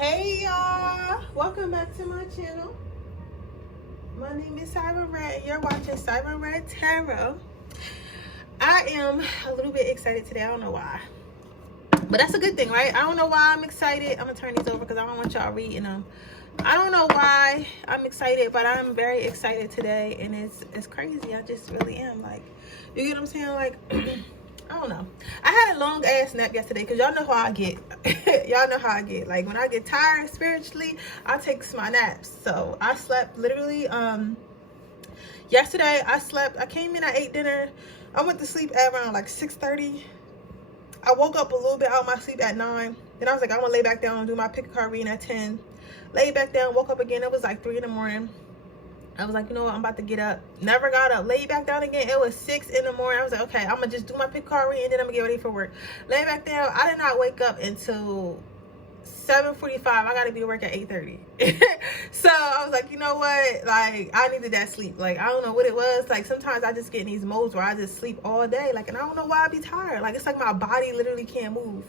Hey y'all, welcome back to my channel. My name is Siren Redd and you're watching Siren Redd Tarot. I am a little bit excited today. I don't know why, but that's a good thing, right? I don't know why I'm excited. I'm gonna turn these over because I don't want y'all reading them. I don't know why I'm excited, but I'm very excited today, and it's crazy. I just really am. Like, you get what I'm saying? Like, I don't know. I had a long ass nap yesterday because y'all know how I get. Y'all know how I get. Like, when I get tired spiritually, I take my naps. So I slept literally yesterday. I came in, I ate dinner. I went to sleep at around like 6:30. I woke up a little bit out of my sleep at 9. Then I was like, I'm gonna lay back down and do my pick a card reading at 10. Laid back down, woke up again. It was like 3 in the morning. I was like, you know what, I'm about to get up. Never got up. Laid back down again. It was 6 in the morning. I was like, okay, I'm gonna just do my pick card reading and then I'm gonna get ready for work. Laid back down. I did not wake up until 7:45. I gotta be to work at 8:30. So I was like, you know what, like, I needed that sleep. Like, I don't know what it was. Like, sometimes I just get in these modes where I just sleep all day, like, and I don't know why I be tired. Like, it's like my body literally can't move.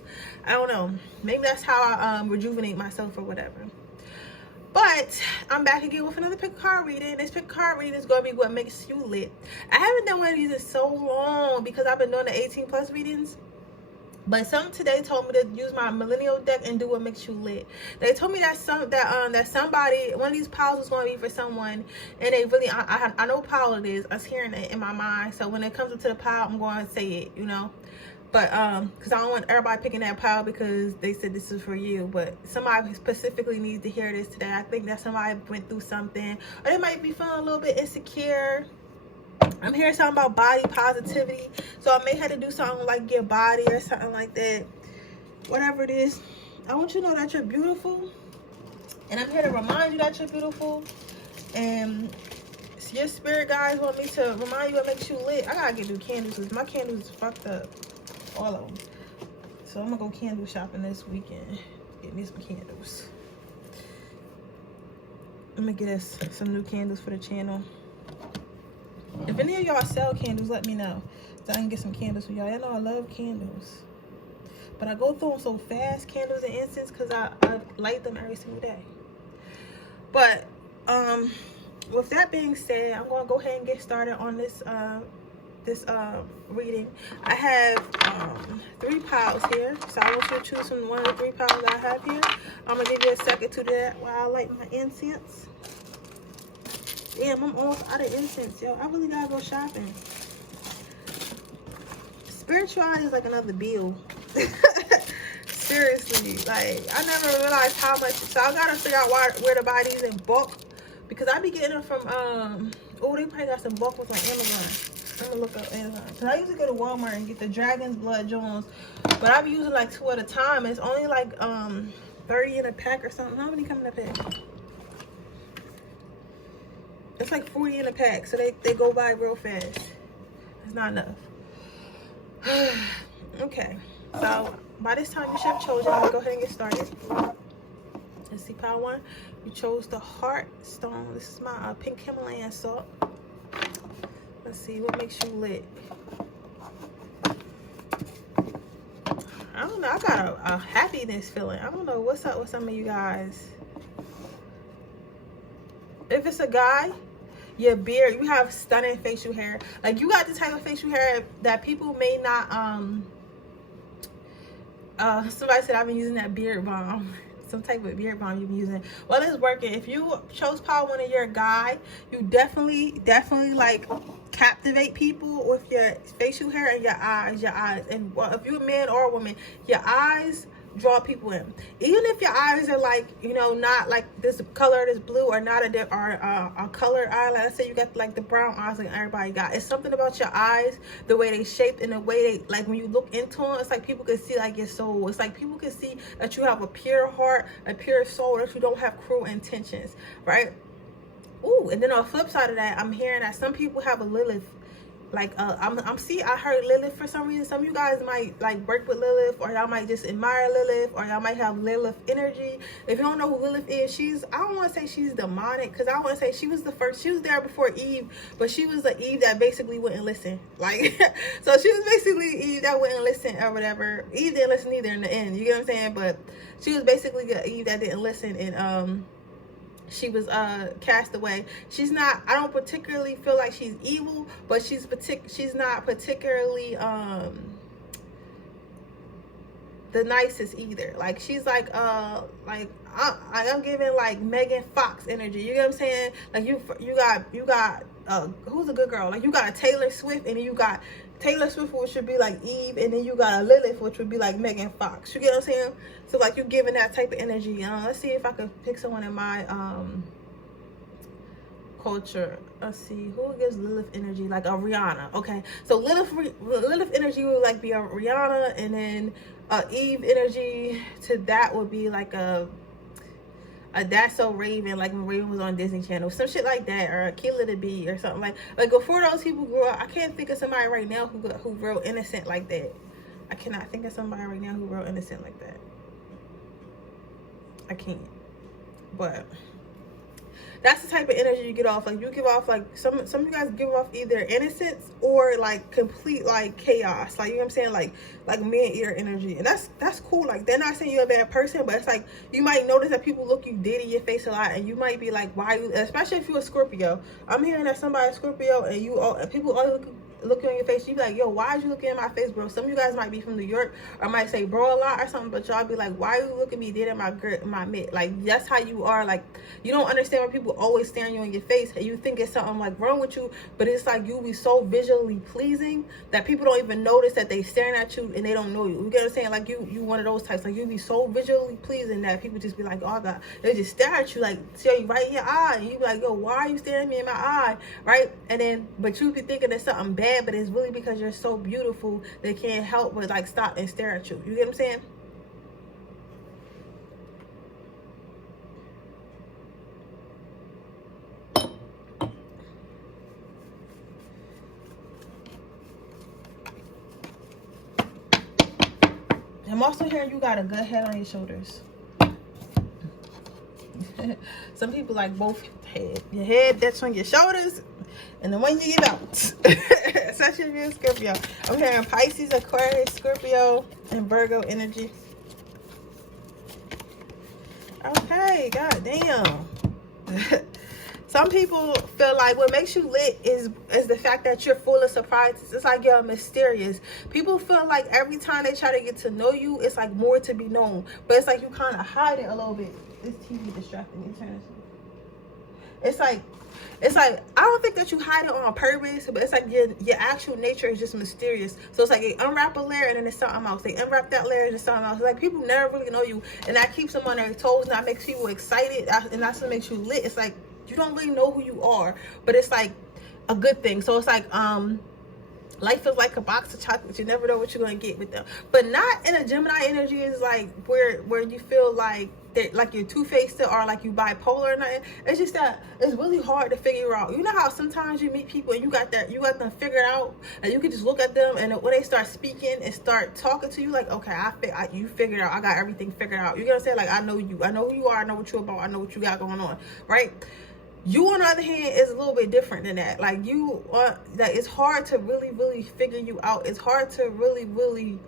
I don't know, maybe that's how I rejuvenate myself or whatever. But I'm back again with another pick card reading. This pick card reading is going to be what makes you lit. I haven't done one of these in so long because I've been doing the 18+ readings. But some today told me to use my millennial deck and do what makes you lit. They told me that somebody, one of these piles was going to be for someone, and they really, I know what pile it is. I was hearing it in my mind. So when it comes up to the pile, I'm going to say it, you know. But because I don't want everybody picking that pile because they said this is for you. But somebody specifically needs to hear this today. I think that somebody went through something, or they might be feeling a little bit insecure. I'm hearing something about body positivity, so I may have to do something like your body or something like that. Whatever it is, I want you to know that you're beautiful, and I'm here to remind you that you're beautiful. And your spirit guides want me to remind you what makes you lit. I gotta get new candles because my candles is fucked up, all of them. So I'm gonna go candle shopping this weekend. Get me some candles. I'm gonna get us some new candles for the channel. If any of y'all sell candles, let me know so I can get some candles for y'all. Y'all know I love candles, but I go through them so fast, candles and incense, because I light them every single day. But with that being said, I'm gonna go ahead and get started on this reading. I have 3 piles here, so I want you to choose from one of the 3 piles I have here. I'm gonna give you a second to do that while I light my incense. Damn, I'm almost out of incense, yo. I really gotta go shopping. Spirituality is like another bill. Seriously, like, I never realized how much. So I gotta figure out where to buy these in bulk, because I be getting them from oh, they probably got some bulk ones on Amazon. I'm gonna look up Amazon, because I usually go to Walmart and get the Dragon's Blood Jones, but I be using like 2 at a time. It's only like 30 in a pack or something. How many come in a pack? It's like 40 in a pack, so they go by real fast. It's not enough. Okay, so by this time you should have chosen. I'm gonna go ahead and get started. Let's see, pile 1. You chose the Heart Stone. This is my pink Himalayan salt. Let's see, what makes you lit? I don't know. I got a happiness feeling. I don't know what's up with some of you guys. If it's a guy, your beard, you have stunning facial hair. Like, you got the type of facial hair that people may not somebody said I've been using that beard balm. Some type of beard balm you've been using. Well, it's working. If you chose pile 1 and you're a guy, you definitely like captivate people with your facial hair and your eyes. And well, if you're a man or a woman, your eyes draw people in. Even if your eyes are like, you know, not like this color, this blue, or not a colored eye. Like, let's say you got like the brown eyes like everybody got. It's something about your eyes, the way they shaped and the way they, like, when you look into them, it's like people can see like your soul. It's like people can see that you have a pure heart, a pure soul, that you don't have cruel intentions, right? Ooh, and then on the flip side of that, I'm hearing that some people have a Lilith Like I heard Lilith for some reason. Some of you guys might like work with Lilith, or y'all might just admire Lilith, or y'all might have Lilith energy. If you don't know who Lilith is, I don't want to say she's demonic, because I want to say she was there before Eve, but she was the Eve that basically wouldn't listen. Like, so she was basically Eve that wouldn't listen or whatever. Eve didn't listen either in the end, you get what I'm saying? But she was basically the Eve that didn't listen, and she was cast away. She's not, I don't particularly feel like she's evil, but she's not particularly the nicest either. Like, she's like I'm giving like Megan Fox energy, you get what I'm saying? Like, you got who's a good girl? Like, you got a Taylor Swift, and then you got Taylor Swift, which should be like Eve, and then you got a Lilith, which would be like Megan Fox. You get what I'm saying? So like, you're giving that type of energy. Let's see if I could pick someone in my culture. Let's see who gives Lilith energy, like a Rihanna. Okay, so Lilith energy would like be a Rihanna, and then Eve energy to that would be like a That's So Raven, like when Raven was on Disney Channel, some shit like that, or Killa the Bee or something like before those people grew up. I can't think of somebody right now who real innocent like that. I cannot think of somebody right now who real innocent like that. I can't. But that's the type of energy you get off. Like, you give off like some of you guys give off either innocence or like complete like chaos. Like, you know what I'm saying? Like man-eater energy. And that's cool. Like, they're not saying you're a bad person, but it's like you might notice that people look you dead in your face a lot, and you might be like, why you, especially if you're a Scorpio. I'm hearing that somebody's Scorpio, and people always look you in your face. You be like, yo, why is you looking in my face, bro? Some of you guys might be from New York, or might say bro a lot or something, but y'all be like, why you looking me dead in my mid? Like, that's how you are. Like, you don't understand when people always staring you in your face, and you think it's something like wrong with you, but it's like you be so visually pleasing that people don't even notice that they staring at you and they don't know you. You get what I'm saying? Like, you one of those types. Like, you be so visually pleasing that people just be like, oh God, they just stare at you, like stare you right in your eye, and you be like, yo, why are you staring at me in my eye, right? And then, but you be thinking it's something bad, but it's really because you're so beautiful they can't help but like stop and stare at you. You get what I'm saying? I'm also hearing you got a good head on your shoulders. Some people like both head. Your head that's on your shoulders, and the one you give out. Especially if you're a Scorpio. I'm hearing Pisces, Aquarius, Scorpio, and Virgo energy. Okay, god damn. Some people feel like what makes you lit is the fact that you're full of surprises. It's like you're mysterious. People feel like every time they try to get to know you, it's like more to be known. But it's like you kind of hide it a little bit. This TV distracting me. It's like I don't think that you hide it on purpose, but it's like your actual nature is just mysterious. So it's like they unwrap a layer and then it's something else. They unwrap that layer and it's something else. It's like people never really know you, and that keeps them on their toes, and that makes people excited, and that's what makes you lit. It's like you don't really know who you are, but it's like a good thing. So it's like life is like a box of chocolates. You never know what you're gonna get with them. But not in a Gemini energy is like where you feel like they're like you're two-faced or like you bipolar or nothing. It's just that it's really hard to figure out. You know how sometimes you meet people and you got them figured out, and you can just look at them, and when they start speaking and start talking to you, like, okay, you figured out, I got everything figured out. You know what I'm saying? Like, I know you, I know who you are, I know what you're about, I know what you got going on, right? You, on the other hand, is a little bit different than that. Like, you are, like, it's hard to really figure you out. It's hard to really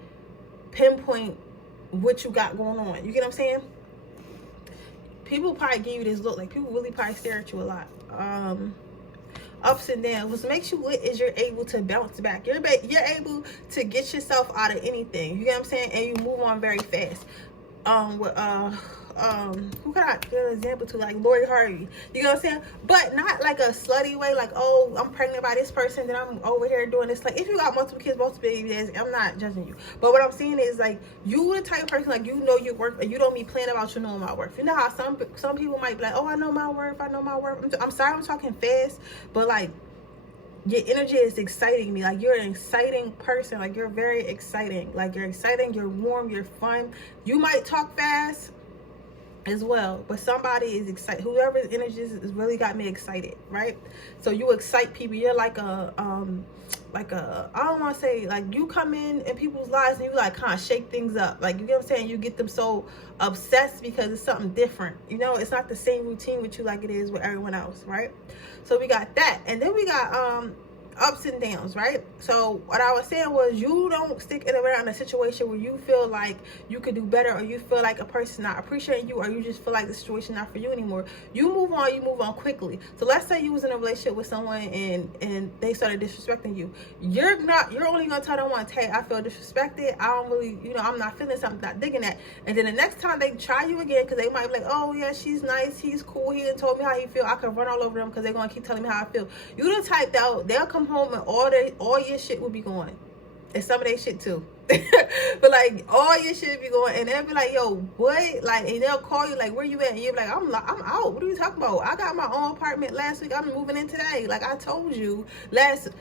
pinpoint what you got going on. You get what I'm saying? People probably give you this look. Like, people really probably stare at you a lot. Ups and downs. What makes you lit is you're able to bounce back. You're able to get yourself out of anything. You get what I'm saying? And you move on very fast. Who can I give an example to? Like Lori Harvey. You know what I'm saying? But not like a slutty way, like, oh, I'm pregnant by this person, then I'm over here doing this. Like, if you got multiple kids, multiple babies, I'm not judging you. But what I'm saying is, like, you the type of person, like, you know your worth, and you don't be playing about you knowing my worth. You know how some people might be like, oh, I know my worth, I know my worth. I'm sorry I'm talking fast, but like, your energy is exciting me. Like, you're an exciting person. Like, you're very exciting. Like, you're exciting, you're warm, you're fun. You might talk fast, as well. But somebody is excited. Whoever's energy is really got me excited, right? So you excite people. You're like a I don't want to say, like, you come in people's lives and you like kind of shake things up, like, you get what I'm saying? You get them so obsessed because it's something different, you know? It's not the same routine with you like it is with everyone else, right? So we got that, and then we got ups and downs, right? So what I was saying was, you don't stick it around in a situation where you feel like you could do better, or you feel like a person not appreciating you, or you just feel like the situation not for you anymore. You move on quickly. So let's say you was in a relationship with someone and they started disrespecting you. You're only gonna tell them once, hey, I feel disrespected, I don't really, you know, I'm not feeling something, not digging that. And then the next time they try you again, because they might be like, oh yeah, she's nice, he's cool, he done told me how he feel, I could run all over them because they're gonna keep telling me how I feel. You the type that they'll come home and all your shit will be going, and some of their shit too. But like, all your shit will be going, and they'll be like, yo, what? Like, and they'll call you like, where you at? And you'll be like, I'm out. What are you talking about? I got my own apartment last week, I'm moving in today. Like I told you last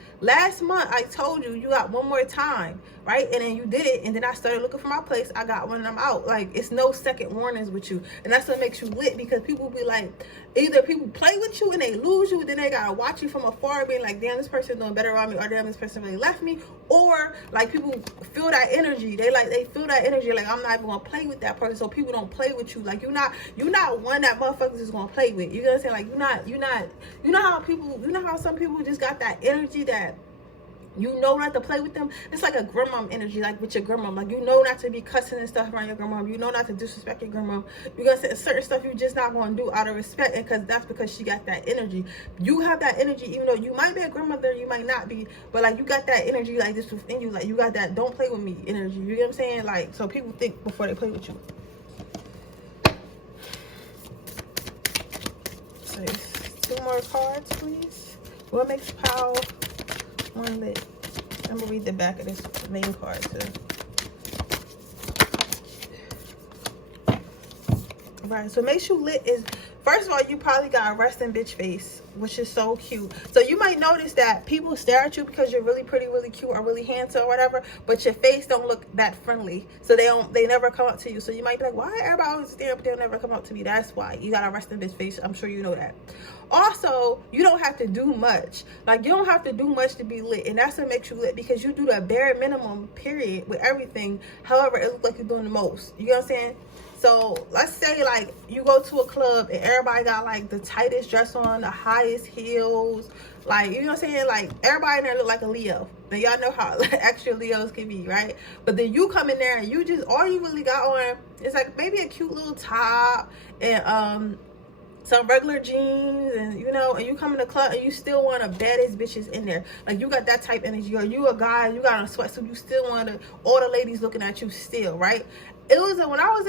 month, I told you, you got one more time, right? And then you did it, and then I started looking for my place, I got one, and I'm out. Like, it's no second warnings with you. And that's what makes you lit, because people be like, either people play with you and they lose you, then they gotta watch you from afar being like, damn, this person doing better around me, or damn, this person really left me. Or like, people feel that energy, they feel that energy, like, I'm not even gonna play with that person. So people don't play with you. Like, you're not one that motherfuckers is gonna play with. You know what I'm saying? Like, you know how some people just got that energy that you know not to play with them. It's like a grandmom energy, like with your grandmom. Like, you know not to be cussing and stuff around your grandmom. You know not to disrespect your grandmom. Because certain stuff you just not going to do out of respect, and that's because she got that energy. You have that energy, even though you might be a grandmother, you might not be, but like, you got that energy like this within you. Like, you got that don't play with me energy. You get what I'm saying? Like, so people think before they play with you. So 2 more cards, please. What makes power one lit? I'm gonna read the back of this main card too. Right, so makes you lit is, first of all, you probably got a resting bitch face, which is so cute. So you might notice that people stare at you because you're really pretty, really cute, or really handsome or whatever, but your face don't look that friendly. So they never come up to you. So you might be like, why everybody always stare, but they'll never come up to me? That's why. You got a resting bitch face. I'm sure you know that. Also, you don't have to do much. Like, you don't have to do much to be lit, and that's what makes you lit, because you do the bare minimum, period, with everything. However, it looks like you're doing the most. You know what I'm saying? So let's say like you go to a club and everybody got like the tightest dress on, the highest heels, like, you know what I'm saying? Like, everybody in there look like a Leo. Now y'all know how like, extra Leos can be, right? But then you come in there and you just, all you really got on is like maybe a cute little top and some regular jeans, and you know, and you come in the club and you still want the baddest bitches in there. Like, you got that type energy. Or you a guy, you got on a sweatsuit, you still want all the ladies looking at you still, right? It was when I was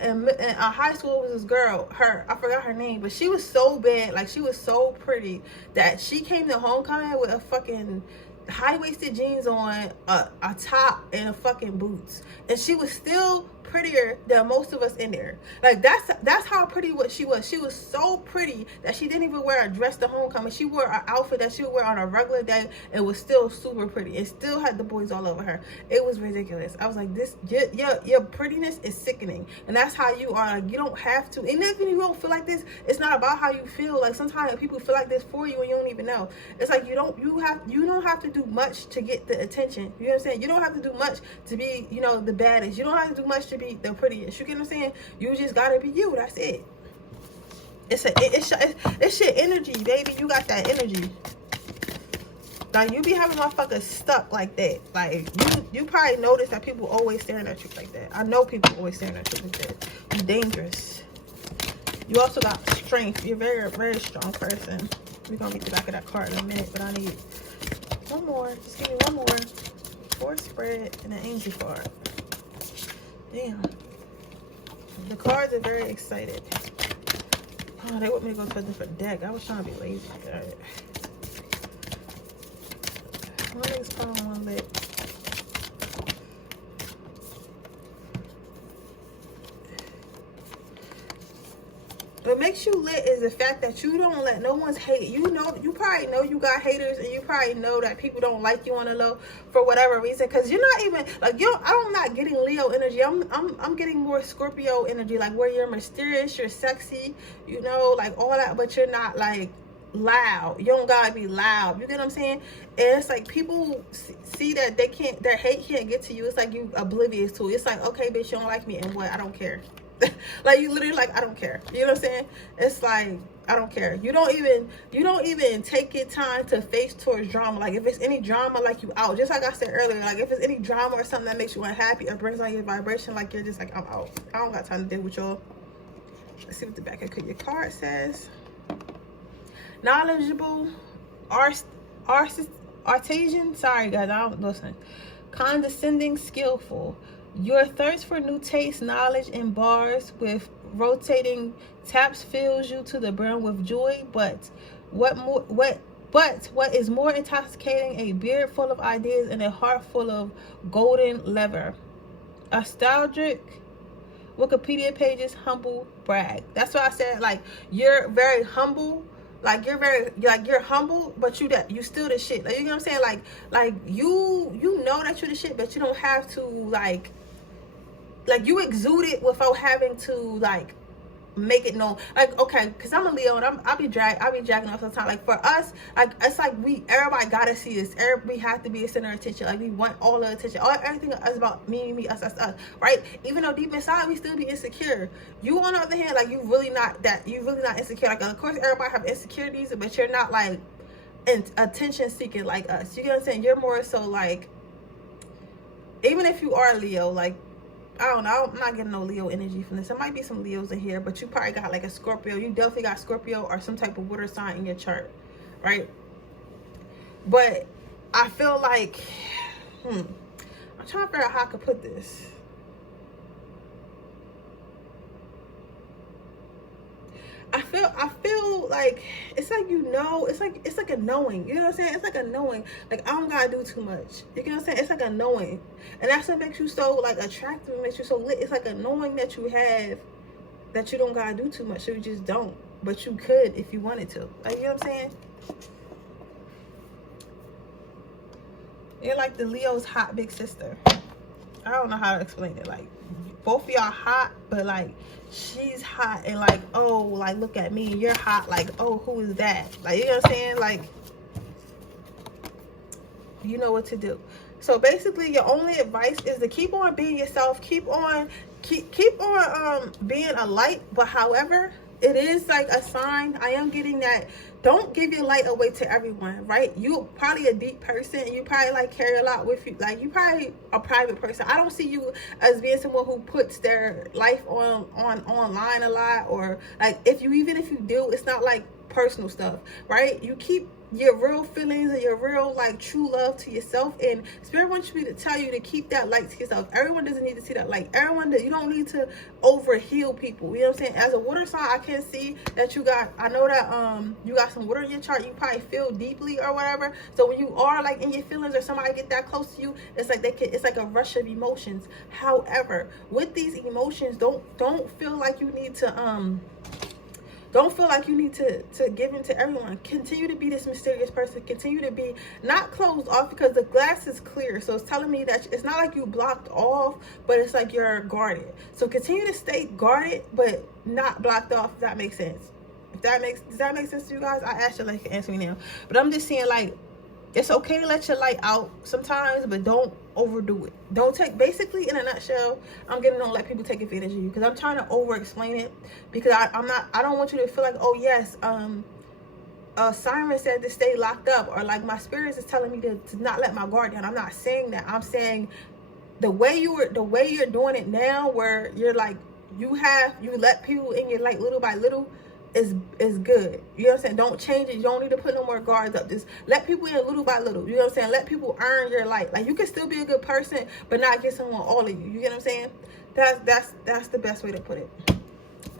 in high school, it was this girl, I forgot her name, but she was so bad, like, she was so pretty that she came to homecoming with a fucking high-waisted jeans on, a top, and a fucking boots, and she was still prettier than most of us in there. Like, that's how pretty what she was. She was so pretty that she didn't even wear a dress to homecoming. She wore an outfit that she would wear on a regular day and was still super pretty, and still had the boys all over her. It was ridiculous. I was like, this, your prettiness is sickening, and that's how you are. Like, you don't have to, and even if you don't feel like this, it's not about how you feel. Like, sometimes people feel like this for you and you don't even know. It's like, you don't have to do much to get the attention. You know what I'm saying? You don't have to do much to be, you know, the baddest. You don't have to do much to be the prettiest. You get what I'm saying? You just gotta be you. That's it. It's your energy, baby. You got that energy. Like, you be having motherfuckers stuck like that. Like, you probably notice that people always staring at you like that. I know people always staring at you like that. You're dangerous. You also got strength. You're a very, very strong person. We're gonna get the back of that card in a minute, but I need one more. Just give me one more. 4 spread and an angel card. Damn. The cards are very excited. Oh, they want me to go to a different deck. I was trying to be lazy. Alright. One is calling, one lit. What makes you lit is the fact that you don't let no one's hate. You know, you probably know you got haters, and you probably know that people don't like you on the low for whatever reason. Cause you're not even like I'm not getting Leo energy. I'm getting more Scorpio energy, like where you're mysterious, you're sexy, you know, like all that, but you're not like loud. You don't gotta be loud. You get what I'm saying? And it's like people see that their hate can't get to you. It's like you oblivious to it. It's like, okay, bitch, you don't like me, and what? I don't care. Like you literally like, I don't care. You know what I'm saying? It's like, I don't care. You don't even take your time to face towards drama. Like if it's any drama, like you out. Just like I said earlier, like if it's any drama or something that makes you unhappy or brings on your vibration, like you're just like, I'm out. I don't got time to deal with y'all. Let's see what the back of your card says. Knowledgeable, artesian. Sorry guys, I don't listen. Condescending, skillful. Your thirst for new taste, knowledge, and bars with rotating taps fills you to the brim with joy. But what is more intoxicating? A beard full of ideas and a heart full of golden leather. Nostalgic. Wikipedia pages, humble brag. That's what I said. Like you're very humble. Like you're humble, but you still the shit. Like you know what I'm saying? Like you know that you're the shit, but you don't have to like you exude it without having to like make it known. Like okay, because I'm a Leo and I'll be jacking off sometimes. Like for us, like it's like everybody gotta see this. We have to be a center of attention. Like we want all the attention. Everything is about me, us, right? Even though deep inside we still be insecure. You on the other hand, like you really not insecure. Like of course everybody have insecurities, but you're not like attention seeking like us. You get what I'm saying? You're more so like, even if you are Leo, like I don't know, I'm not getting no Leo energy from this. There might be some Leos in here, but you probably got like a Scorpio. You definitely got Scorpio or some type of water sign in your chart, right? But I feel like, I'm trying to figure out how I could put this. I feel like it's like, you know, it's like a knowing. You know what I'm saying? It's like a knowing. Like I don't gotta do too much. You know what I'm saying? It's like a knowing, and that's what makes you so like attractive. Makes you so lit. It's like a knowing that you have that you don't gotta do too much. So you just don't, but you could if you wanted to. Like you know what I'm saying? You're like the Leo's hot big sister. I don't know how to explain it. Like both of y'all hot, but like she's hot and like, oh, like look at me, you're hot, like, oh, who is that? Like you know what I'm saying? Like you know what to do. So basically your only advice is to keep on being yourself, keep on being a light. But however, it is like a sign. I am getting that. Don't give your light away to everyone, right? You probably a deep person and you probably like carry a lot with you. Like you probably a private person. I don't see you as being someone who puts their life on online a lot, or like even if you do, it's not like personal stuff, right? You keep your real feelings and your real like true love to yourself, and Spirit wants me to tell you to keep that light to yourself. Everyone doesn't need to see that light. You don't need to overheal people. You know what I'm saying? As a water sign, I can see that I know that you got some water in your chart. You probably feel deeply or whatever. So when you are like in your feelings or somebody get that close to you, it's like it's like a rush of emotions. However, with these emotions, don't feel like you need to don't feel like you need to give in to everyone. Continue to be this mysterious person. Continue to be not closed off, because the glass is clear. So it's telling me that it's not like you blocked off, but it's like you're guarded. So continue to stay guarded, but not blocked off, if that makes sense. Does that make sense to you guys? I asked you like answer me now. But I'm just saying, like, it's okay to let your light out sometimes, but don't overdo it. Basically, in a nutshell, I'm getting on let people take advantage of you, because I'm trying to over explain it, because I don't want you to feel like, oh yes, Siren said to stay locked up, or like my spirits is telling me to not let my guard down. I'm not saying that. I'm saying the way you're doing it now, where you're like, you let people in your light little by little, is good. You know what I'm saying? Don't change it. You don't need to put no more guards up. Just let people in little by little. You know what I'm saying? Let people earn your light. Like you can still be a good person, but not get someone all of you. You get what I'm saying? That's the best way to put it.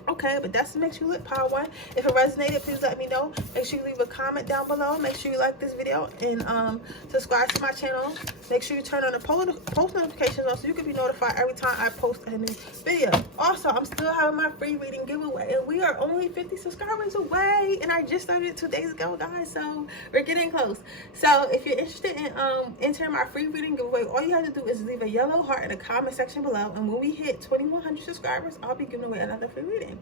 Okay, but that's what makes you lit, power one. If it resonated, please let me know. Make sure you leave a comment down below. Make sure you like this video and subscribe to my channel. Make sure you turn on the post notifications on so you can be notified every time I post a new video. Also, I'm still having my free reading giveaway, and we are only 50 subscribers away, and I just started it 2 days ago, guys, so we're getting close. So if you're interested in entering my free reading giveaway, all you have to do is leave a yellow heart in the comment section below, and when we hit 2,100 subscribers, I'll be giving away another free reading.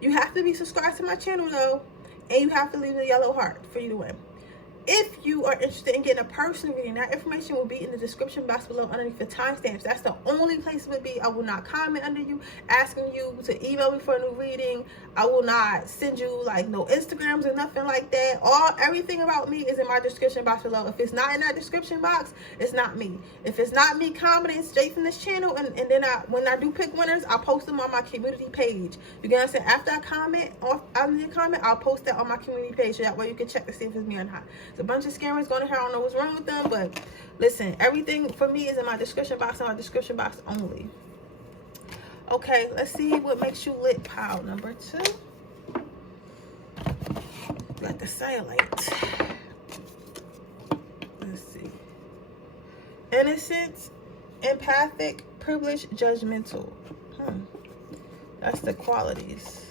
You have to be subscribed to my channel though, and you have to leave a yellow heart for you to win. If you are interested in getting a personal reading, that information will be in the description box below underneath the timestamps. That's the only place it would be. I will not comment under you asking you to email me for a new reading. I will not send you like no Instagrams or nothing like that. Everything about me is in my description box below. If it's not in that description box, it's not me. If it's not me commenting straight from this channel, and then when I do pick winners, I'll post them on my community page. You get what I'm saying? After I comment, I'll post that on my community page so that way you can check to see if it's me or not. A bunch of scammers going to hell. I don't know what's wrong with them, but listen, everything for me is in my description box and my description box only. Okay, let's see what makes you lit, pile number 2. Got the Cellulite. Let's see. Innocent, empathic, privileged, judgmental. That's the qualities.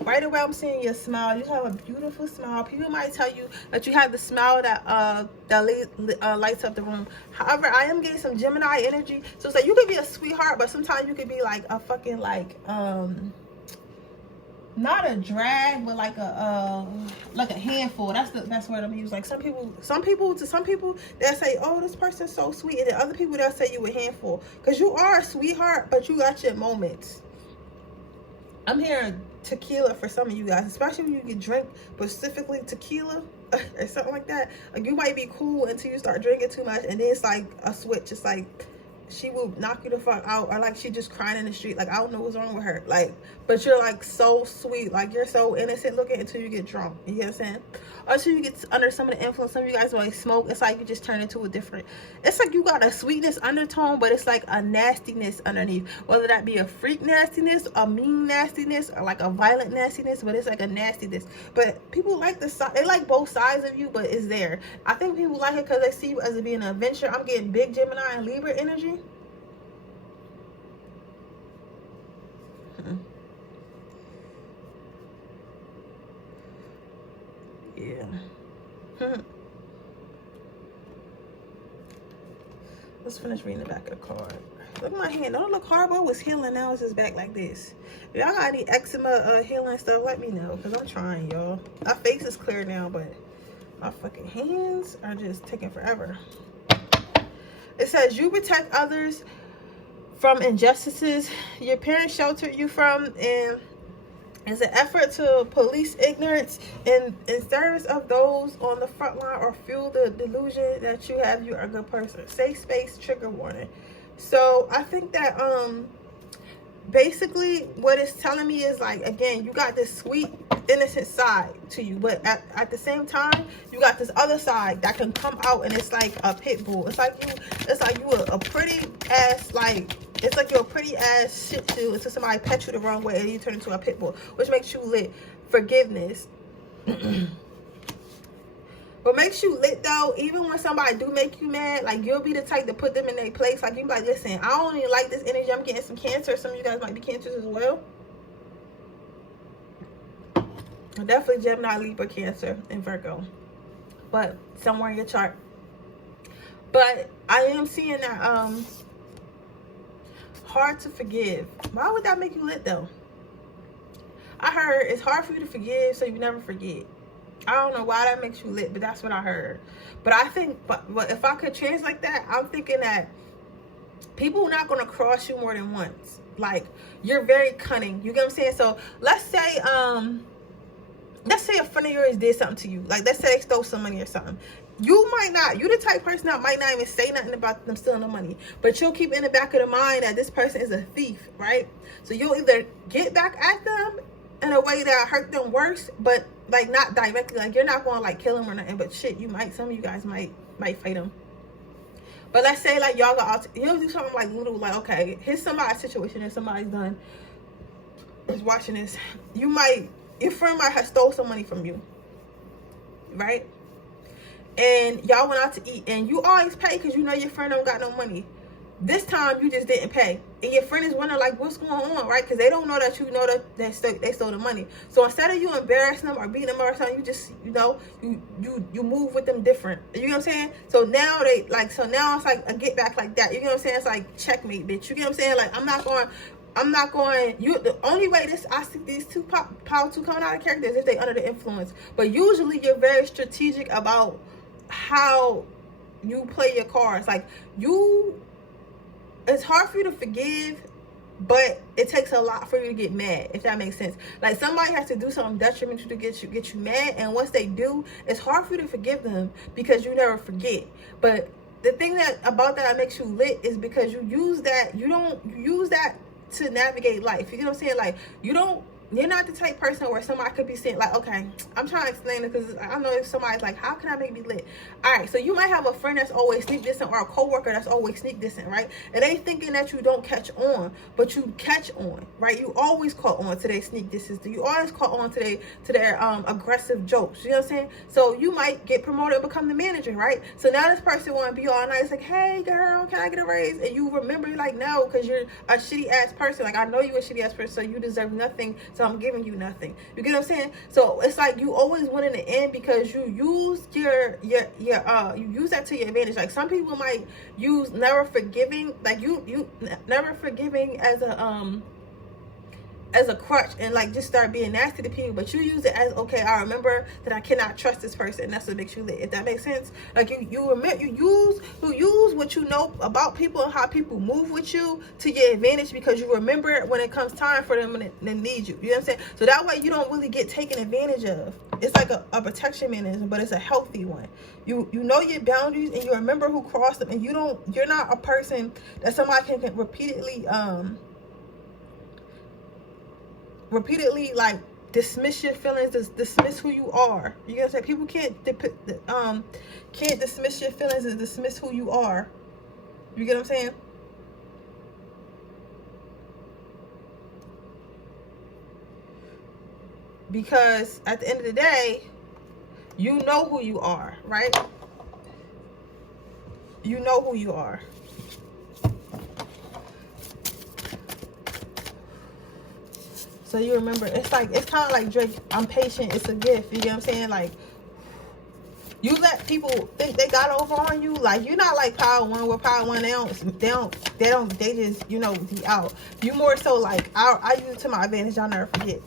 Right away, I'm seeing your smile. You have a beautiful smile. People might tell you that you have the smile that lights up the room. However, I am getting some Gemini energy. So it's like you could be a sweetheart, but sometimes you could be like a fucking not a drag, but like a handful. That's the best word I'm gonna use. Like some people they'll say, oh, this person's so sweet, and then other people they'll say you a handful, because you are a sweetheart, but you got your moments. I'm hearing tequila for some of you guys, especially when you can drink specifically tequila or something like that. Like you might be cool until you start drinking too much, and then it's like a switch. It's like she will knock you the fuck out, or like she just crying in the street. Like I don't know what's wrong with her. Like, but you're like so sweet, like you're so innocent looking until you get drunk. You get what I'm saying? Or until you get under some of the influence. Some of you guys like smoke. It's like you just turn into a different. It's like you got a sweetness undertone, but it's like a nastiness underneath. Whether that be a freak nastiness, a mean nastiness, or like a violent nastiness, but it's like a nastiness. But people like the side. They like both sides of you, but it's there. I think people like it because they see you as being an adventure. I'm getting big Gemini and Libra energy. Yeah. Let's finish reading the back of the card. Look at my hand. Don't look horrible. It was healing. Now it's just back like this. If y'all got any eczema healing stuff, let me know, because I'm trying, y'all. My face is clear now, but my fucking hands are just taking forever. It says you protect others from injustices your parents sheltered you from, and it's an effort to police ignorance in service of those on the front line, or fuel the delusion that you have you are a good person. Safe space, trigger warning. So I think that basically what it's telling me is, like, again, you got this sweet innocent side to you, but at the same time you got this other side that can come out, and it's like a pit bull. It's like you a pretty ass, like, it's like you're a pretty ass shit too until somebody pet you the wrong way and you turn into a pit bull, which makes you lit. Forgiveness. What makes you lit though, even when somebody do make you mad, like you'll be the type to put them in their place. Like you be like, listen, I don't even like this energy. I'm getting some Cancer. Some of you guys might be Cancers as well. Definitely Gemini, Libra, Cancer, and Virgo. But somewhere in your chart. But I am seeing that hard to forgive. Why would that make you lit though? I heard it's hard for you to forgive, so you never forget. I don't know why that makes you lit, but that's what I heard. But I think, but if I could translate that, I'm thinking that people are not going to cross you more than once. Like, you're very cunning. You get what I'm saying? So let's say a friend of yours did something to you. Like, let's say they stole some money or something. You might not, you're the type of person that might not even say nothing about them stealing the money, but you'll keep in the back of the mind that this person is a thief, right? So you'll either get back at them in a way that hurt them worse, but like not directly. Like you're not going to like kill them or nothing, but shit, you might, some of you guys might fight them. But let's say like y'all got out, you'll do something like little, like, okay, here's somebody's situation and somebody's done is watching this. Your friend might have stole some money from you, right? And y'all went out to eat, and you always pay because you know your friend don't got no money. This time you just didn't pay, and your friend is wondering like, what's going on, right? Because they don't know that you know that they stole the money. So instead of you embarrassing them or beating them or something, you just, you know, you move with them different. You know what I'm saying? So now now it's like a get back like that. You know what I'm saying? It's like checkmate, bitch. You get what I'm saying? Like, I'm not going. The only way I see these two power two coming out of character is if they under the influence. But usually you're very strategic about how you play your cards. Like, it's hard for you to forgive, but it takes a lot for you to get mad, if that makes sense. Like, somebody has to do something detrimental to get you mad, and once they do, it's hard for you to forgive them because you never forget. But the thing about that makes you lit is because you use that to navigate life. You know what I'm saying? Like, you're not the type person where somebody could be saying like, okay, I'm trying to explain it because I don't know if somebody's like, how can I make me lit? All right, so you might have a friend that's always sneak dissing or a coworker that's always sneak dissing, right? And they thinking that you don't catch on, but you catch on, right? You always caught on to their sneak disses. You always caught on to their aggressive jokes. You know what I'm saying? So you might get promoted and become the manager, right? So now this person want to be all nice, like, hey girl, can I get a raise? And you remember, you're like, no, because you're a shitty ass person. Like, I know you're a shitty ass person, so you deserve nothing. So I'm giving you nothing. You get what I'm saying? So it's like you always win in the end because you use you use that to your advantage. Like, some people might use never forgiving, like you never forgiving as a crutch and like just start being nasty to people, but you use it as, okay, I remember that I cannot trust this person, and that's what makes you lit, if that makes sense. Like, you use what you know about people and how people move with you to your advantage because you remember it when it comes time for them and they need you. You know what I'm saying? So that way you don't really get taken advantage of. It's like a protection mechanism, but it's a healthy one. You know your boundaries and you remember who crossed them, and you're not a person that somebody can repeatedly like dismiss your feelings, dismiss who you are. You know what I'm saying? People can't dismiss your feelings and dismiss who you are. You get what I'm saying? Because at the end of the day, you know who you are, right? You know who you are. So you remember, it's kind of like Drake, I'm patient, it's a gift. You get what I'm saying? Like, you let people think they got over on you. Like, you're not like Power One, where Power One, they just, you know, be out. You more so like, I use it to my advantage, I'll never forget.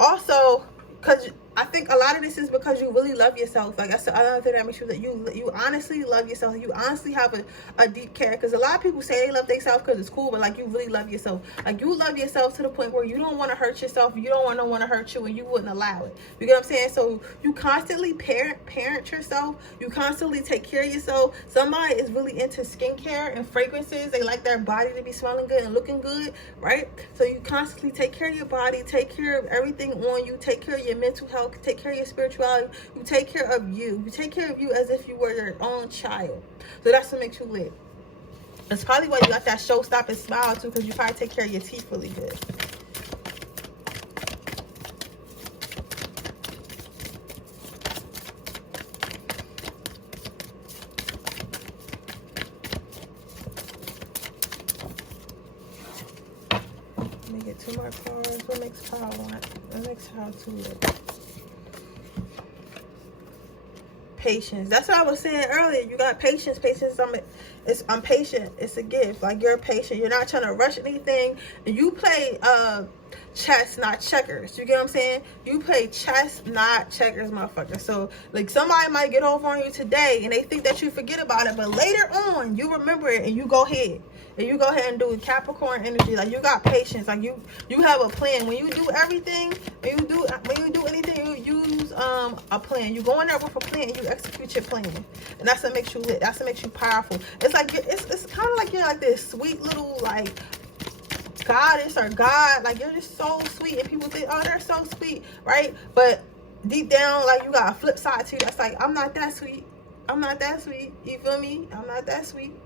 Also, because I think a lot of this is because you really love yourself. Like, that's the other thing that makes sure that you honestly love yourself. You honestly have a deep care. Because a lot of people say they love themselves because it's cool, but like, you really love yourself. Like, you love yourself to the point where you don't want to hurt yourself. You don't want no one to hurt you, and you wouldn't allow it. You get what I'm saying? So you constantly parent yourself. You constantly take care of yourself. Somebody is really into skincare and fragrances. They like their body to be smelling good and looking good, right? So you constantly take care of your body, take care of everything on you, take care of your mental health, take care of your spirituality. You take care of you. You take care of you as if you were your own child. So that's what makes you lit. That's probably why you got that show stop and smile too, because you probably take care of your teeth really good. Let me get 2 more cards. What makes Power one? What makes Power 2 lit? Patience. That's what I was saying earlier. You got patience. I'm patient. It's a gift. Like, you're patient. You're not trying to rush anything. And you play chess, not checkers. You get what I'm saying? You play chess, not checkers, motherfucker. So, like, somebody might get over on you today and they think that you forget about it, but later on you remember it and you go ahead. And you go ahead and do Capricorn energy. Like, you got patience. Like, you have a plan. When you do everything, when you do anything, you use a plan. You go in there with a plan and you execute your plan. And that's what makes you lit. That's what makes you powerful. It's like, it's kind of like you're like this sweet little, like, goddess or god. Like, you're just so sweet, and people think, oh, they're so sweet, right? But deep down, like, you got a flip side to you that's like, I'm not that sweet. I'm not that sweet. You feel me? I'm not that sweet.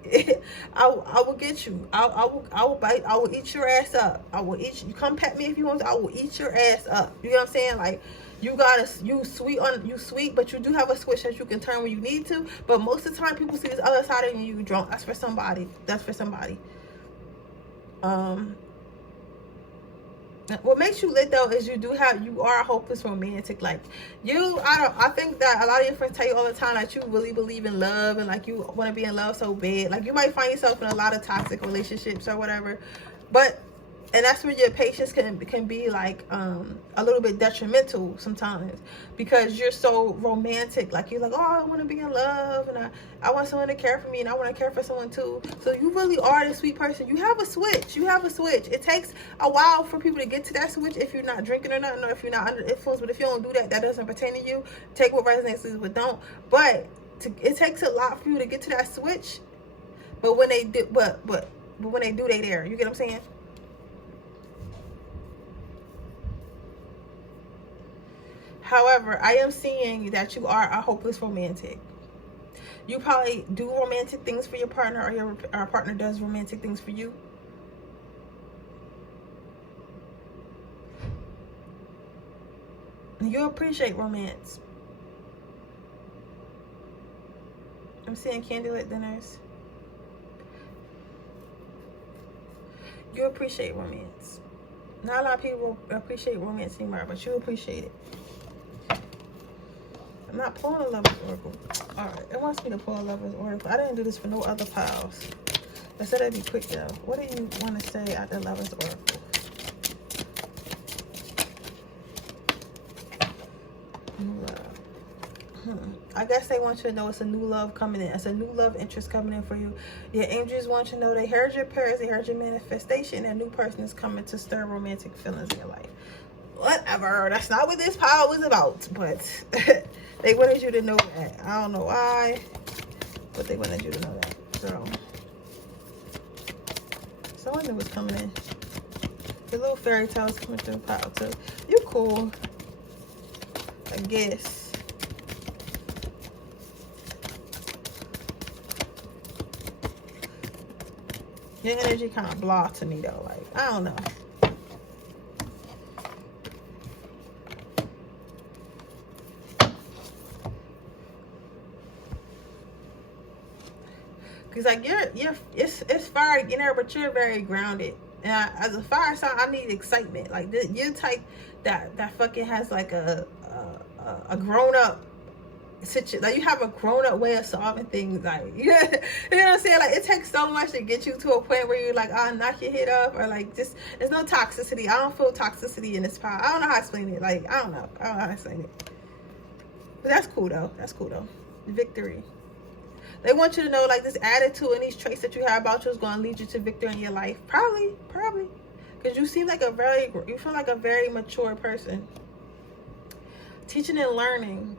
I will get you. I will bite. I will eat your ass up. I will eat you. Come pet me if you want to. I will eat your ass up. You know what I'm saying? Like, you sweet, but you do have a switch that you can turn when you need to. But most of the time, people see this other side of you drunk. That's for somebody. That's for somebody. What makes you lit though is you are a hopeless romantic. Like, I think that a lot of your friends tell you all the time that you really believe in love and like you want to be in love so bad. Like, you might find yourself in a lot of toxic relationships or whatever, and that's where your patience can be like a little bit detrimental sometimes, because you're so romantic. Like, you're like, oh, I want to be in love, and I want someone to care for me, and I want to care for someone too. So you really are the sweet person. You have a switch. It takes a while for people to get to that switch if you're not drinking or nothing, or if you're not under influence. But if you don't do that, that doesn't pertain to you. Take what resonates, leave what don't. But it takes a lot for you to get to that switch. But when they do, but when they do, they there. You get what I'm saying? However, I am seeing that you are a hopeless romantic. You probably do romantic things for your partner, or your partner does romantic things for you. You appreciate romance. I'm seeing candlelit dinners. You appreciate romance. Not a lot of people appreciate romance anymore, but you appreciate it. I'm not pulling a Lover's Oracle. Alright, it wants me to pull a Lover's Oracle. I didn't do this for no other piles. I said it'd be quick though. What do you want to say at the Lover's Oracle? New love. I guess they want you to know it's a new love coming in. It's a new love interest coming in for you. Your angels want you to know they heard your prayers, they heard your manifestation, and a new person is coming to stir romantic feelings in your life. Whatever. That's not what this pile was about, but they wanted you to know that. I don't know why, but they wanted you to know that. So someone knew was coming in. The little fairy tales coming through the pile too. You cool, I guess. Your energy kind of blah to me though. Like, I don't know. Cause like it's fire, you know, but you're very grounded. And as a fire sign, I need excitement. Like you're type that fucking has like a grown up situation. Like, you have a grown up way of solving things. Like, you know what I'm saying? Like, it takes so much to get you to a point where you're like, I'll knock your head off, or like just there's no toxicity. I don't feel toxicity in this power. I don't know how to explain it. Like, I don't know how to explain it. But that's cool though. Victory. They want you to know, like, this attitude and these traits that you have about you is going to lead you to victory in your life. Probably. Because you seem like you feel like a very mature person. Teaching and learning.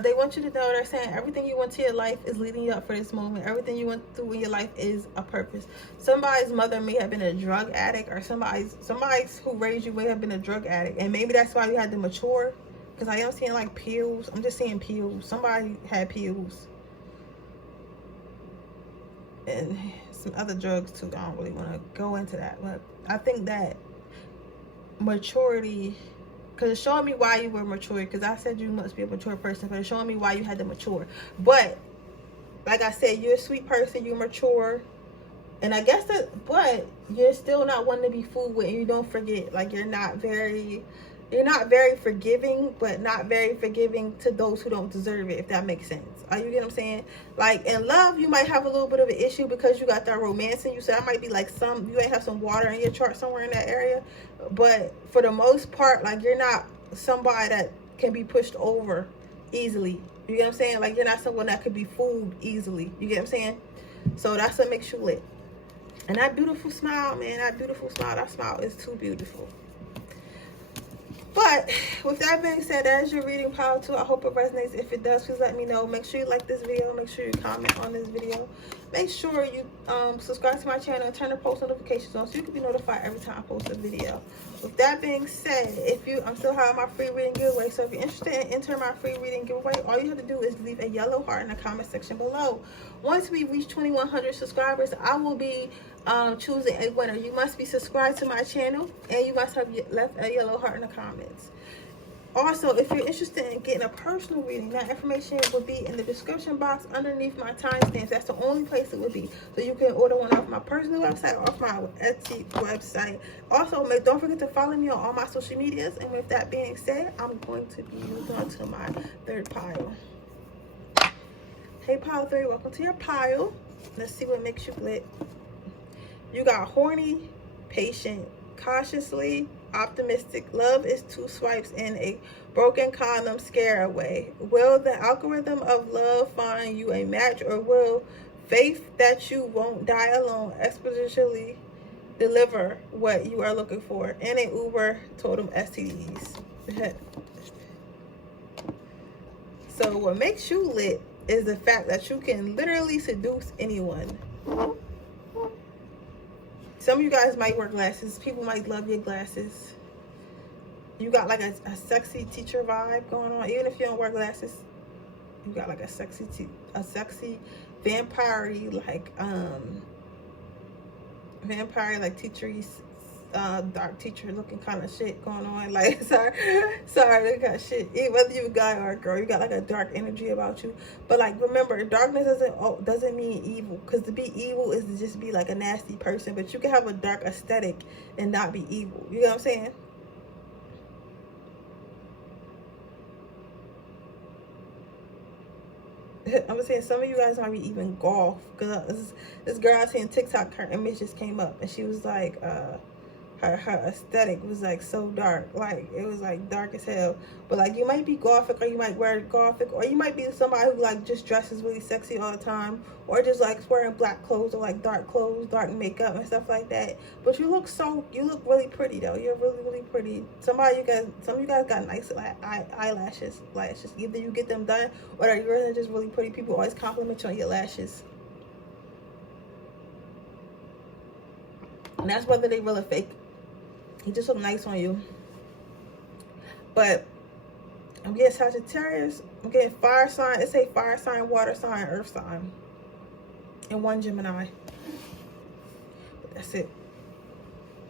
They want you to know, they're saying everything you want to your life is leading you up for this moment. Everything you went through in your life is a purpose. Somebody's mother may have been a drug addict, or somebody who raised you may have been a drug addict. And maybe that's why you had to mature. Because I am seeing like pills. I'm just seeing pills. Somebody had pills. And some other drugs too. I don't really want to go into that, but I think that maturity, because it's showing me why you were mature, because I said you must be a mature person, but it's showing me why you had to mature. But like I said, you're a sweet person, you're mature, and I guess but you're still not one to be fooled with, and you don't forget. Like, you're not very forgiving, but not very forgiving to those who don't deserve it, if that makes sense. You get what I'm saying? Like, in love, you might have a little bit of an issue because you got that romance in you. So that might be like you might have some water in your chart somewhere in that area. But for the most part, like, you're not somebody that can be pushed over easily. You get what I'm saying? Like, you're not someone that could be fooled easily. You get what I'm saying? So that's what makes you lit. And that beautiful smile, man, that smile is too beautiful. But with that being said, that is your reading pile 2. I hope it resonates. If it does, please let me know. Make sure you like this video. Make sure you comment on this video. make sure you subscribe to my channel and turn the post notifications on so you can be notified every time I post a video. With that being said, I'm still having my free reading giveaway, so if you're interested in entering my free reading giveaway, all you have to do is leave a yellow heart in the comment section below. Once we reach 2,100 subscribers, I will be choosing a winner. You must be subscribed to my channel and you must have left a yellow heart in the comments. Also, if you're interested in getting a personal reading, that information will be in the description box underneath my timestamps. That's the only place it would be. So you can order one off my personal website or off my Etsy website. Also, don't forget to follow me on all my social medias. And with that being said, I'm going to be moving on to my third pile. Hey, pile 3, welcome to your pile. Let's see what makes you lit. You got horny, patient, cautiously optimistic, love is 2 swipes and a broken condom scare away. Will the algorithm of love find you a match, or will faith that you won't die alone exponentially deliver what you are looking for? And an Uber told him STDs. So what makes you lit is the fact that you can literally seduce anyone. Some of you guys might wear glasses. People might love your glasses. You got like a sexy teacher vibe going on. Even if you don't wear glasses, you got like a sexy vampire-y, like teacher-y, dark teacher looking kind of shit going on. Like, sorry, they got shit. Whether you're a guy or a girl, you got like a dark energy about you. But like, remember, darkness doesn't mean evil. Because to be evil is to just be like a nasty person. But you can have a dark aesthetic and not be evil. You know what I'm saying? I'm saying some of you guys might be even golf. Because this girl I seen TikTok, her image just came up. And she was like, her aesthetic was like so dark, like it was like dark as hell. But like, you might be gothic, or you might wear gothic, or you might be somebody who like just dresses really sexy all the time, or just like wearing black clothes or like dark clothes, dark makeup and stuff like that. But you look really pretty though. You're really pretty. Some of you guys got nice eyelashes. Either you get them done or you're just really pretty. People always compliment you on your lashes. And that's whether they real or fake. He just look nice on you. But I'm getting Sagittarius. I'm getting fire sign. It say fire sign, water sign, earth sign. And 1 Gemini. But that's it.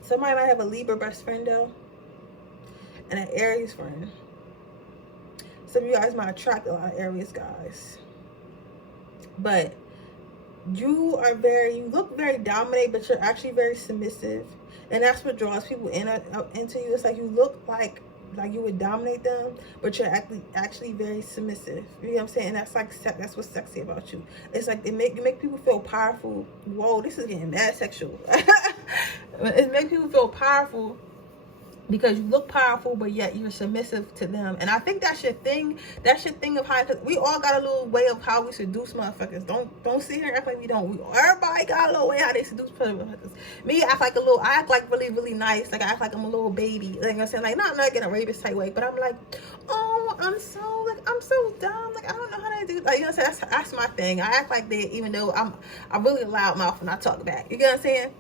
Somebody might have a Libra best friend though. And an Aries friend. Some of you guys might attract a lot of Aries guys. But you look very dominant, but you're actually very submissive. And that's what draws people into you. It's like you look like you would dominate them, but you're actually very submissive. You know what I'm saying? And that's what's sexy about you. It's like you make people feel powerful. Whoa, this is getting mad sexual. It makes people feel powerful because you look powerful, but yet you're submissive to them. And I think that's your thing. That's your thing of how, we all got a little way of how we seduce motherfuckers. Don't sit here and act like we don't. Everybody got a little way how they seduce motherfuckers. Me, I act like really nice. Like I act like I'm a little baby. Like, you know what I'm saying? Like, not in a rapist type way, but I'm like, oh, I'm so dumb. Like, I don't know how to do. Like, you know what I'm saying? That's my thing. I act like that, even though I'm really a loud mouth when I talk back. You get what I'm saying?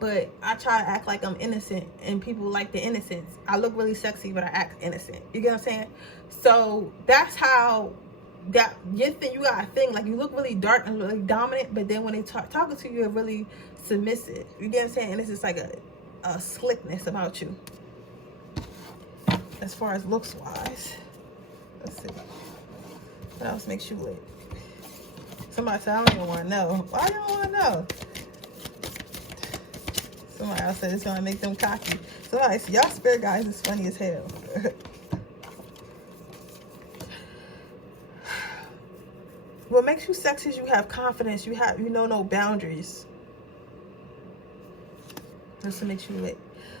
But I try to act like I'm innocent, and people like the innocence. I look really sexy, but I act innocent. You get what I'm saying? So that's how you got a thing. Like, you look really dark and really dominant, but then when they talking to you, you're really submissive. You get what I'm saying? And it's just like a slickness about you. As far as looks wise. Let's see. What else makes you lit? Somebody said, I don't even want to know. Why do you want to know? Somebody else said it's gonna make them cocky. Somebody said, y'all spirit guys is funny as hell. What makes you sexy is you have confidence. You know no boundaries. That's what makes you lit.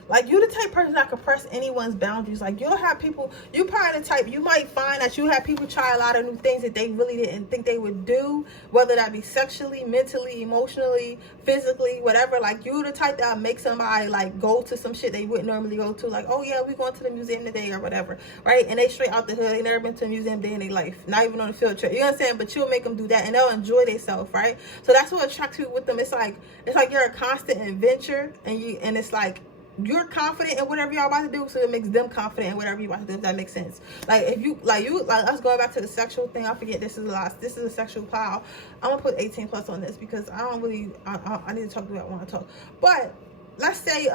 Like, you the type of person that can press anyone's boundaries. Like, you'll have people, you probably the type, you might find that you have people try a lot of new things that they really didn't think they would do, whether that be sexually, mentally, emotionally, physically, whatever. Like, you the type that make somebody, like, go to some shit they wouldn't normally go to. Like, oh yeah, we going to the museum today or whatever, right? And they straight out the hood, they never been to a museum day in their life, not even on a field trip. You know what I'm saying? But you'll make them do that, and they'll enjoy themselves, right? So that's what attracts you with them. It's like you're a constant adventure, and it's like, you're confident in whatever y'all about to do, so it makes them confident in whatever you about to do, if that makes sense. Like, if you like us going back to the sexual thing, I forget this is a sexual pile. I'm gonna put 18 plus on this because I don't really I need to talk about what I want to talk. But let's say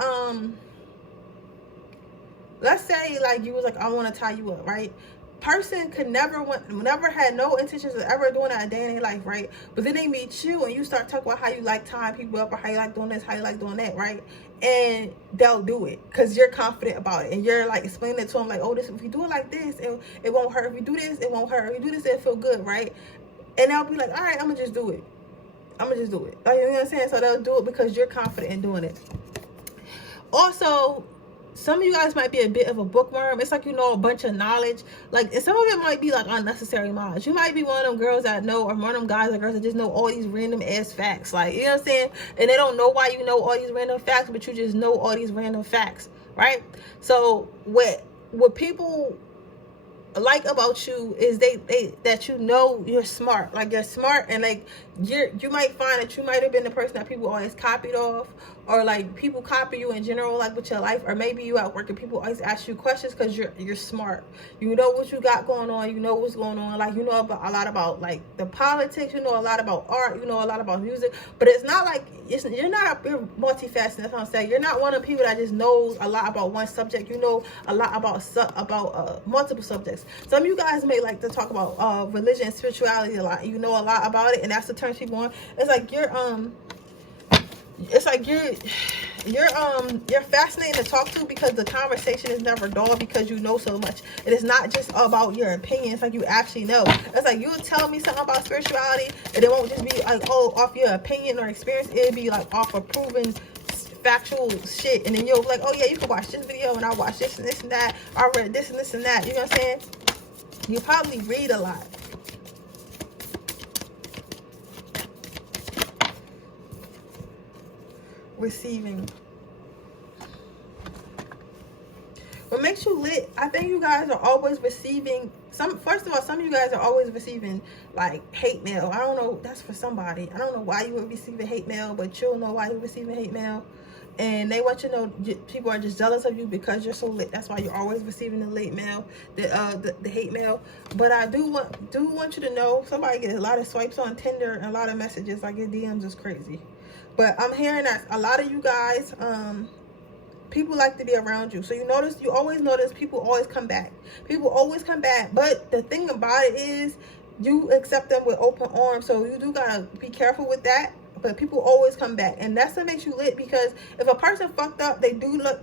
like you was like, I want to tie you up, right? Person could never had no intentions of ever doing that a day in their life, right? But then they meet you and you start talking about how you like tying people up, or how you like doing this, how you like doing that, right? And they'll do it because you're confident about it, and you're like explaining it to them like, oh, this, if you do it like this, it won't hurt. If you do this, it won't hurt. If you do this, it'll feel good, right? And they'll be like, all right, I'm gonna just do it. Like, you know what I'm saying? So they'll do it because you're confident in doing it. Also, some of you guys might be a bit of a bookworm. It's like you know a bunch of knowledge. Like, and some of it might be like unnecessary knowledge. You might be one of them girls that know, or one of them guys or girls that just know all these random ass facts. Like, you know what I'm saying? And they don't know why you know all these random facts, but you just know all these random facts, right? So what people like about you is that you know you're smart. Like, you're smart, and like you might find that you might have been the person that people always copied off, or like people copy you in general, like with your life, or maybe you at work and people always ask you questions because you're smart. You know what you got going on. You know what's going on. Like, you know about a lot about like the politics. You know a lot about art. You know a lot about music. But it's not like you're multifaceted. That's what I'm saying. You're not one of the people that just knows a lot about one subject. You know a lot about multiple subjects. Some of you guys may like to talk about religion and spirituality a lot. You know a lot about it, and that's the turn people on. It's like you're fascinating to talk to because the conversation is never dull, because you know so much. It is not just about your opinion. It's like you actually know. It's like you'll tell me something about spirituality, and it won't just be like, oh, off your opinion or experience. It'll be like off of proven factual shit, and then you'll be like, oh yeah, you can watch this video, and I'll watch this and this and that. I read this and this and that. You know what I'm saying? You probably read a lot. Receiving. What makes you lit? I think you guys are always receiving first of all, some of you guys are always receiving like hate mail. I don't know, that's for somebody. I don't know why you would receive hate mail, but you'll know why you're receiving hate mail. And they want you to know people are just jealous of you because you're so lit. That's why you're always receiving the late mail, the hate mail. But I do want you to know, somebody gets a lot of swipes on Tinder and a lot of messages. Like, your DMs is crazy. But I'm hearing that a lot of you guys, people like to be around you. So you always notice people always come back. People always come back. But the thing about it is, you accept them with open arms. So you do gotta be careful with that. But people always come back, and that's what makes you lit. Because if a person fucked up, they do know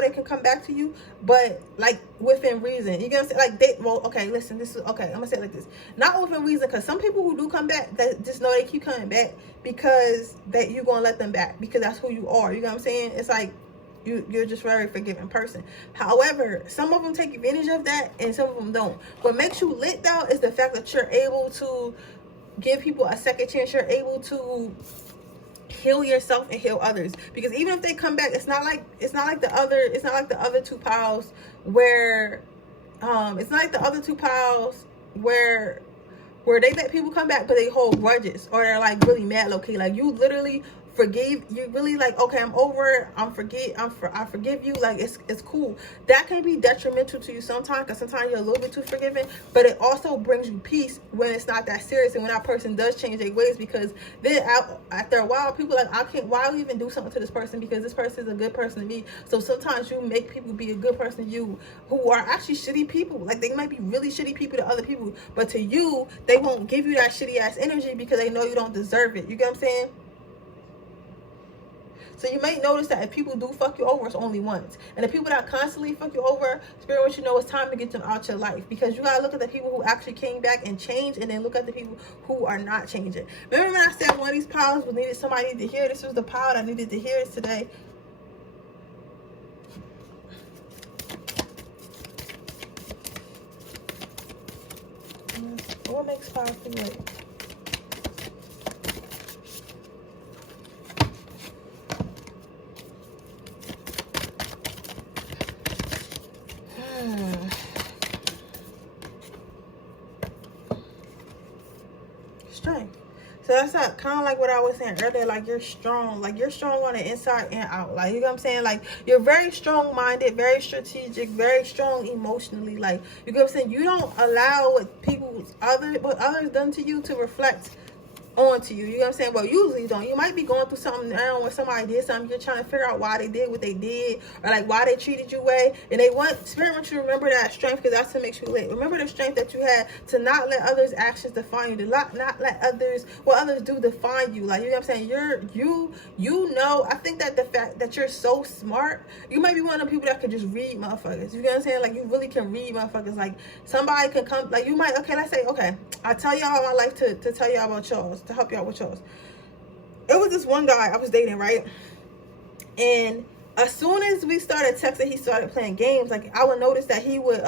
they can come back to you, but like within reason. You get what I'm saying? Like okay, listen, this is okay. I'm gonna say it like this: not within reason, because some people who do come back, that just know they keep coming back because that you're gonna let them back because that's who you are. You know what I'm saying? It's like you're just a very forgiving person. However, some of them take advantage of that, and some of them don't. What makes you lit though is the fact that you're able to give people a second chance. You're able to heal yourself and heal others, because even if they come back, it's not like the other two piles where they let people come back but they hold grudges, or they're like really mad low-key. Like, you literally forgive, you really like, okay, I'm over it, I forgive you, like it's cool. That can be detrimental to you sometimes, because sometimes you're a little bit too forgiving, but it also brings you peace when it's not that serious, and when that person does change their ways. Because then after a while, people are like, why would I even do something to this person, because this person is a good person to me. So sometimes you make people be a good person to you who are actually shitty people. Like, they might be really shitty people to other people, but to you, they won't give you that shitty ass energy because they know you don't deserve it. You get what I'm saying? So you may notice that if people do fuck you over, it's only once. And the people that constantly fuck you over, Spirit wants you to know it's time to get them out your life. Because you gotta look at the people who actually came back and changed, and then look at the people who are not changing. Remember when I said one of these piles was needed, somebody needed to hear? This was the pile that needed to hear this today. What makes 5 feel like? Strength. So that's not kind of like what I was saying earlier. Like, you're strong. Like, you're strong on the inside and out. Like, you know what I'm saying? Like, you're very strong-minded, very strategic, very strong emotionally. Like, you know what I'm saying? You don't allow what others done to you to reflect onto you. You know what I'm saying? Well, usually you don't. You might be going through something now when somebody did something. You're trying to figure out why they did what they did, or like why they treated you way. And Spirit wants you to remember that strength, because that's what makes you lit. Remember the strength that you had to not let others' actions define you, to not let what others do define you. Like, you know what I'm saying? You know, I think that the fact that you're so smart, you might be one of the people that can just read motherfuckers. You know what I'm saying? Like, you really can read motherfuckers. Like, somebody can come, like, you might, okay, let's say, okay, I tell y'all my life to tell y'all about y'all, to help y'all with y'all. It was this one guy I was dating, right? And as soon as we started texting, he started playing games. Like, I would notice that he would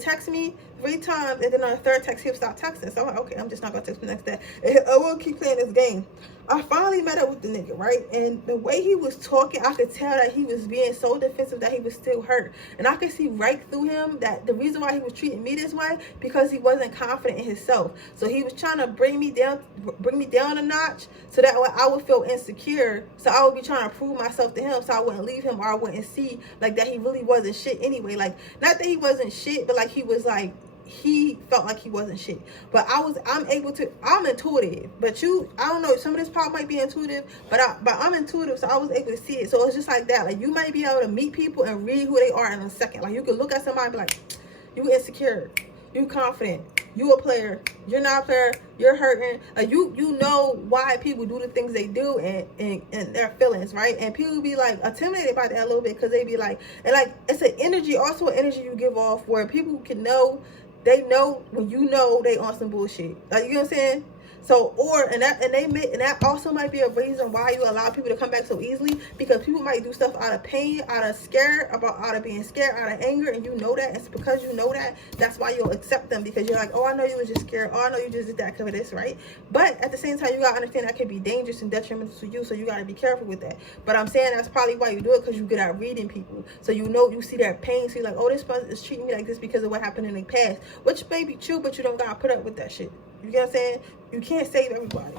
text me 3 times, and then on the 3rd text he would stop texting. So I'm like, okay, I'm just not gonna text the next day. I will keep playing this game. I finally met up with the nigga, right? And the way he was talking, I could tell that he was being so defensive, that he was still hurt. And I could see right through him that the reason why he was treating me this way, because he wasn't confident in himself. So he was trying to bring me down a notch, so that way I would feel insecure. So I would be trying to prove myself to him, so I wouldn't leave him, or I wouldn't see like that he really wasn't shit anyway. Like, not that he wasn't shit, but like he felt like he wasn't shit. But I'm intuitive. But I don't know, some of this part might be intuitive, but I'm intuitive, so I was able to see it. So it's just like that. Like, you might be able to meet people and read who they are in a second. Like, you could look at somebody and be like, you insecure, you confident, you a player, you're not a player, you're hurting. Like, you know why people do the things they do, and their feelings, right? And people be like intimidated by that a little bit, because they be like, and like, it's an energy, also an energy you give off, where people can know. They know when you know they on some bullshit. Like, you know what I'm saying? So, and that also might be a reason why you allow people to come back so easily, because people might do stuff out of pain, out of being scared, out of anger, and you know that. It's because you know that, that's why you'll accept them, because you're like, oh, I know you was just scared. Oh, I know you just did that because of this, right? But at the same time, you gotta understand that could be dangerous and detrimental to you, so you gotta be careful with that. But I'm saying that's probably why you do it, because you get out reading people, so you know, you see their pain, so you're like, oh, this person is treating me like this because of what happened in the past, which may be true, but you don't gotta put up with that shit. You get what I'm saying? You can't save everybody.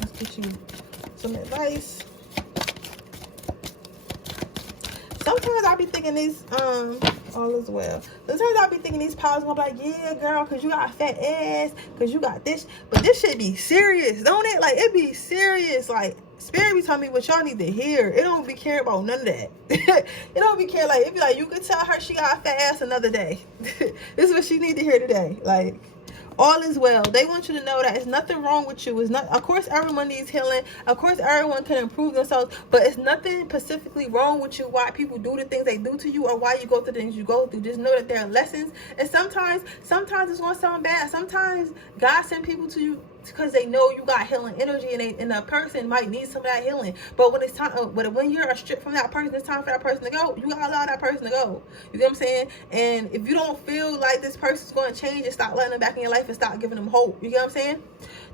Let's get you some advice. Sometimes I'll be thinking these, all is well. Sometimes I'll be thinking these powers gonna be like, yeah, girl, because you got a fat ass, because you got this. But this shit be serious, don't it? Like, it be serious. Like, Spirit be telling me what y'all need to hear. It don't be caring about none of that. It don't be caring. Like, it be like, you could tell her she got a fat ass another day. This is what she need to hear today. Like, all is well. They want you to know that it's nothing wrong with you. It's not, of course, everyone needs healing. Of course, everyone can improve themselves, but it's nothing specifically wrong with you, why people do the things they do to you, or why you go through the things you go through. Just know that there are lessons. And sometimes it's going to sound bad. Sometimes God send people to you because they know you got healing energy, and a person might need some of that healing. But when it's time, when you're stripped from that person, it's time for that person to go. You gotta allow that person to go. You get what I'm saying? And if you don't feel like this person's going to change, and stop letting them back in your life and stop giving them hope. You get what I'm saying?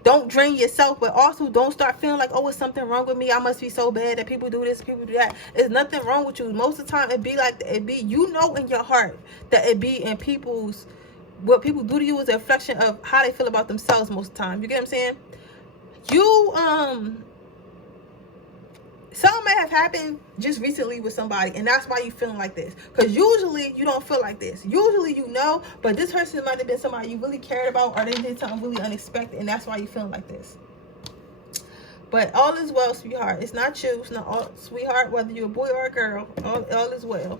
Don't drain yourself, but also don't start feeling like, oh, it's something wrong with me. I must be so bad that people do this, people do that. There's nothing wrong with you. Most of the time, you know in your heart that it be in people's. What people do to you is a reflection of how they feel about themselves most of the time. You get what I'm saying? Something may have happened just recently with somebody, and that's why you feeling like this. Because usually you don't feel like this. Usually you know, but this person might have been somebody you really cared about, or they did something really unexpected, and that's why you feeling like this. But all is well, sweetheart. It's not you. It's not all, sweetheart, whether you're a boy or a girl. All is well.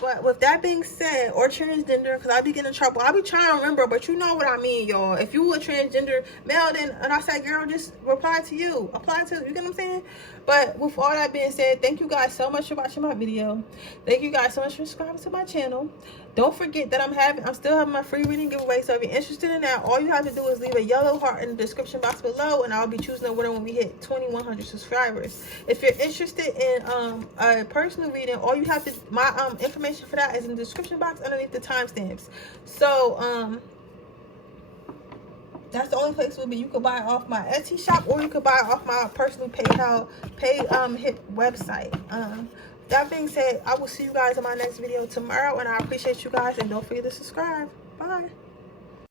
But with that being said, or transgender, because I be getting in trouble. I be trying to remember, but you know what I mean, y'all. If you were transgender male, then, and I said, girl, just reply to you. Apply to, you get what I'm saying? But with all that being said, thank you guys so much for watching my video. Thank you guys so much for subscribing to my channel. Don't forget that I'm still having my free reading giveaway. So if you're interested in that, all you have to do is leave a yellow heart in the description box below, and I'll be choosing the winner when we hit 2,100 subscribers. If you're interested in a personal reading, all you have to my information for that is in the description box underneath the timestamps. So that's the only place it will be. You could buy it off my Etsy shop, or you could buy it off my personal PayPal hit website. That being said, I will see you guys in my next video tomorrow, and I appreciate you guys, and don't forget to subscribe. Bye.